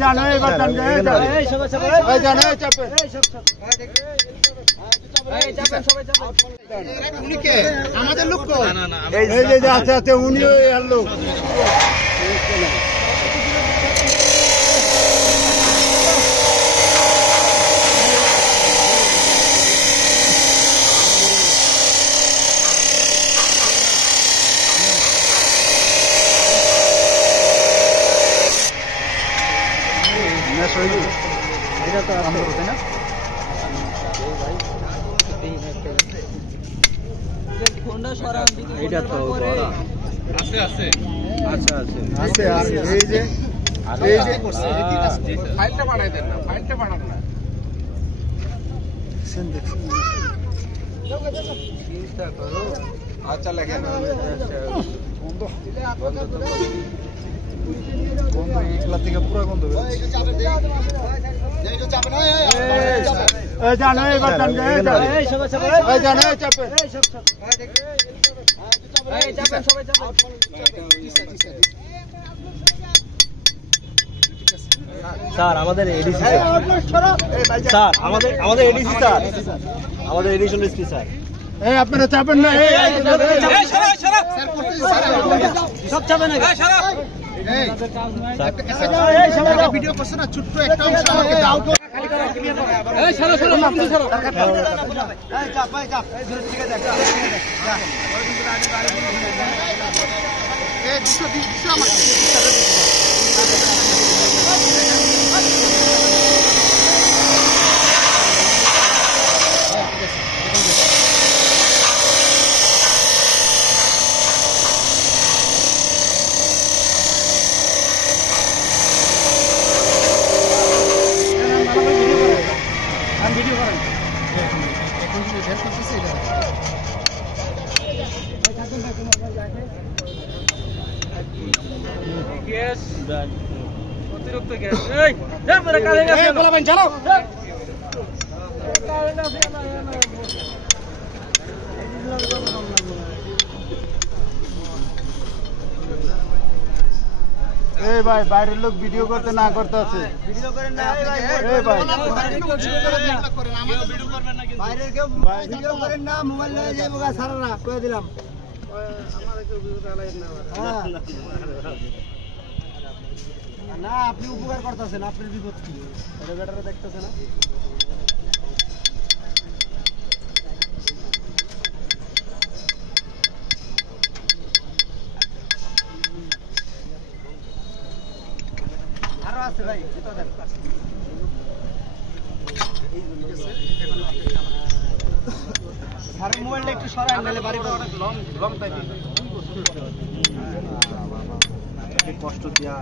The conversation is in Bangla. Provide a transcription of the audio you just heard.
জানো এবার জানো চাপে আমাদের লোক এই যে আছে আছে উনিও এর লোক। এটা তো আমরা তাই না এটা তো আছে আছে আচ্ছা আছে আছে আছে এই যে ফাইলটা বানাই দেন না ফাইলটা বানান না দেখছেন চিন্তা করো আচ্ছা লাগে না বন্ধ বন্ধ একলা থেকে পুরো বন্ধ জানো এবার জানো চাপে স্যার আমাদের এডিসি স্যার আমাদের এডিসি স্যার আমাদের এডিশন এসপি স্যার এই আপনারা চাপেন না সব চাপে না ভিডিও করছ না ছোট্ট একটা অংশ আমাকে দাও এই সারা সারা বন্ধু সারা এই চাপ ভাই চাপ এই ধরে ঠিক আছে যা এই 220 আমাকে ভিডিও করেন এখন কি বের করতেছে এটা গ্যাস অতিরিক্ত গ্যাস এই যা মেরে কালে গ্যাস এই বলবেন চলো এই ভাই বাইরের লোক ভিডিও করতে না করতে আছে ভিডিও করেন না এই ভাই বাইরের কেউ ভিডিও করেন না মোবাইল নিয়ে যাবো গা সারারা কয়ে দিলাম না আপনি উপকার করতেছেন আপনার বিপদ কি এটা বেটারা দেখতেছে না আরো আছে ভাই এটা দেন স্যার মোবাইলটা একটু সরাই নালে বাড়ি অনেক লং টাইম কষ্ট দিয়া